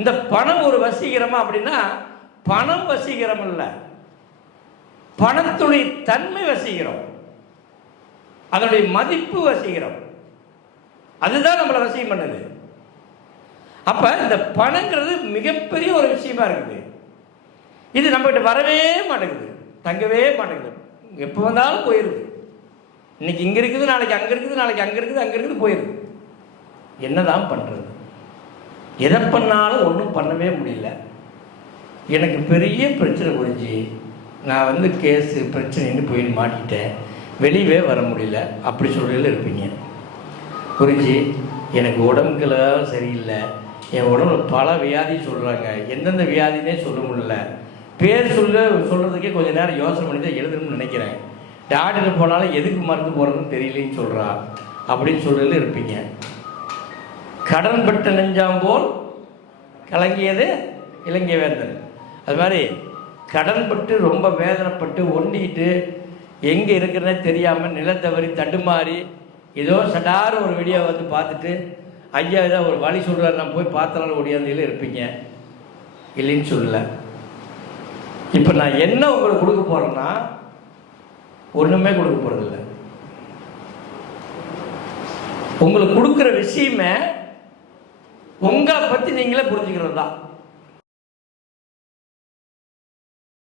இந்த பணம் ஒரு வசீகரமா அப்படின்னா பணம் வசீகரம் இல்லை, பணத்துடைய தன்மை வசீகரம், அதனுடைய மதிப்பு வசீகரம். அதுதான் நம்மளை வசீகம் பண்ணுது. அப்ப இந்த பணங்கிறது மிகப்பெரிய ஒரு விஷயமா இருக்குது. இது நம்ம கிட்ட வரவே மாட்டேங்குது, தங்கவே மாட்டேங்குது, எப்போ வந்தாலும் போயிருது. இன்னைக்கு இங்க இருக்குது, நாளைக்கு அங்க இருக்குது, நாளைக்கு அங்க இருக்குது, அங்க இருக்குது, போயிருது. என்னதான் பண்றது? எதை பண்ணாலும் ஒன்றும் பண்ணவே முடியல. எனக்கு பெரிய பிரச்சனை புரிஞ்சு நான் கேஸு பிரச்சனைன்னு போய் மாட்டிட்டேன், வெளியவே வர முடியல, அப்படி சொல்றதுல இருப்பீங்க. புரிஞ்சு எனக்கு உடம்புக்கெல்லாம் சரியில்லை, என் உடம்புல பல வியாதி சொல்கிறாங்க, எந்தெந்த வியாதினே சொல்ல முடியல, பேர் சொல்கிறதுக்கே கொஞ்சம் நேரம் யோசனை பண்ணி தான் எழுதணும்னு நினைக்கிறேன். டாக்டர் போனாலும் எதுக்கு மருந்து போகிறதுன்னு தெரியலன்னு சொல்கிறா, அப்படின்னு சொல்கிறதுல இருப்பீங்க. கடன் பட்ட நெஞ்சாம் போல் கலங்கியது இலங்கை வேந்தன். அது மாதிரி கடன் பட்டு ரொம்ப வேதனைப்பட்டு ஒண்டிக்கிட்டு எங்கே இருக்கிறனே தெரியாமல் நிலத்தவறி தடுமாறி ஏதோ சடார ஒரு வீடியோ பார்த்துட்டு ஐயா ஏதோ ஒரு வழி சொல்கிறார், நான் போய் பார்த்தாலும் ஓடியாந்தியில் இருப்பீங்க. இல்லைன்னு சொல்லலை. இப்போ நான் என்ன உங்களுக்கு கொடுக்க போகிறேன்னா ஒன்றுமே கொடுக்க போகிறதில்ல. உங்களுக்கு கொடுக்குற விஷயமே உங்களை பற்றி நீங்களே புரிஞ்சுக்கிறது தான்.